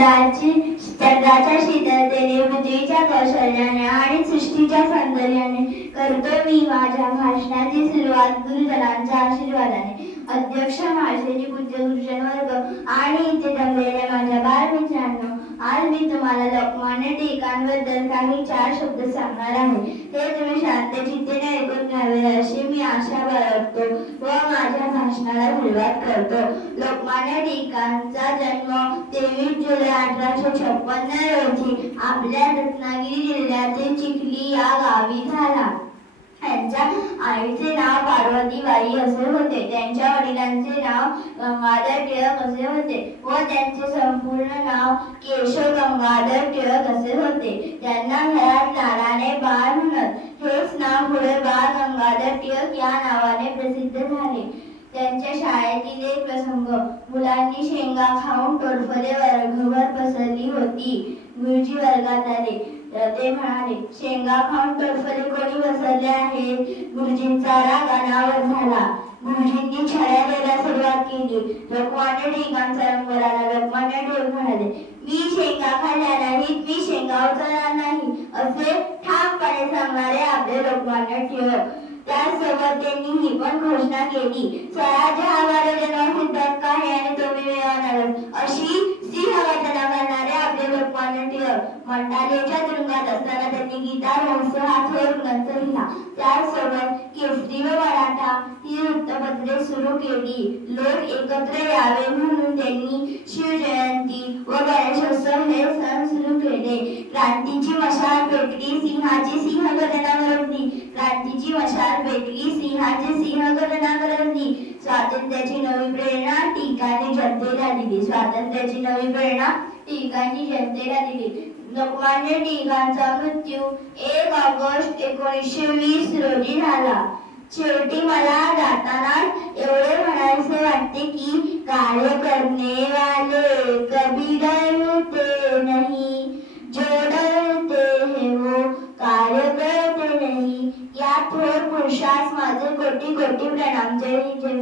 चंद्राच्या शीतलतेने, पृथ्वीच्या कौशल्याने आणि सृष्टीच्या सौंदर्याने करतो मी माझ्या भाषणाची सुरुवात गुरुजनांच्या आशीर्वादाने. अध्यक्ष महाशय, पूज्य गुरुजन वर्ग आणि इथे जमलेल्या माझ्या बालमित्रांनो, आज मी तुम्हाला लोकमान्य टिळकांबद्दल काही 4 शब्द सांगणार आहे. ते तुम्ही शांत चित्तेने ऐकून घ्यावे अशी मी आशा बाळगतो व माझ्या भाषणाला सुरुवात करतो. लोकमान्य टिळकांचा जन्म 23 जुलै 1856 रोजी आपल्या रत्नागिरी जिल्ह्यातील चिखली या गावी झाला. त्यांच्या आईचे नाव पार्वतीबाई असे होते. त्यांच्या वडिलांचे नाव गंगाधर टिळक असे होते व त्यांचे संपूर्ण नाव केशव गंगाधर टिळक असे होते. त्यांना घरात लाडाने बाळ म्हणत. हेच नाव पुढे बाळ गंगाधर टिळक या नावाने प्रसिद्ध झाले. त्यांच्या शाळेतील एक प्रसंग. मुलांनी शेंगा खाऊन टोरफले वर्गभर पसरली होती. गुरुजी वर्गात आले. ते म्हणाले, शेंगा खाऊन टोरफले कोणी पसरले आहे? गुरुजींचा राग अनावर झाला. गुरुजींनी छळ्या द्यायला सुरुवात केली. लोकमान्य टिळकांचा रंग आला. लोकमान्य टिळक म्हणाले, मी शेंगा खाल्ल्या नाहीत, मी शेंगा उचलणार नाही असे ठामपणे सांगणारे आपले लोकमान्य टिळक. त्यासोबत त्यांनी ही पण घोषणा केली, स्वराज्य हा भारत जनसिद्ध हक्क आहे आणि तो मी मिळवणारच अशी सिंहगर्जना करणारे आपले लोकमान्य टिळक. मंडालेच्या तुरुंगात असताना त्यांनी गीता रहस्य हा थोर ग्रंथ लिहिला. त्यासोबत केसरी व मराठा ही वृत्तपत्रे सुरू केली. लोक एकत्र यावे म्हणून त्यांनी शिवजयंती व गणेशोत्सव हे सण सुरू केले. क्रांतीची मशाल पेटली, सिंहाची सिंहगर्जना गरजली. क्रांतीची मशाल पेटली, सिंहाची सिंहगर्जना गरजली. स्वातंत्र्याची नवी प्रेरणा टिळकांनी जनतेला दिली. स्वातंत्र्याची नवी प्रेरणा टिळकांनी जनतेला दिली. लोकमान्य टिळकांचा मृत्यू 1 ऑगस्ट 1920 रोजी झाला. शेवटी मला जाताना एवढे म्हणायचे वाटते की कार्य करने वाले कभी डरते नहीं, जो डरते हैं वो कार्य करते नहीं. या थोर पुरुषास माझे कोटी कोटी प्रणाम. जय हिंद.